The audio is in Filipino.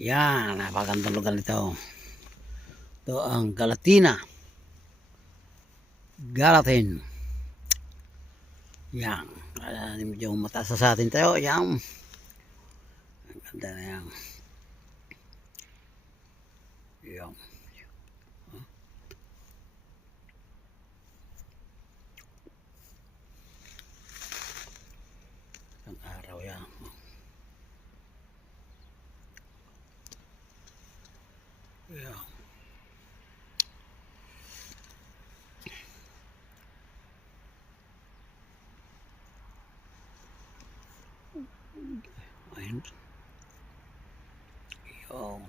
Yan, napakagandang lugar nito. Ito ang Galatina. Galatin. Yan. Medyo mataas sa atin tayo. Yan. Ang ganda na yan. Yan. Ang araw yan. Yan. Ayun. Yung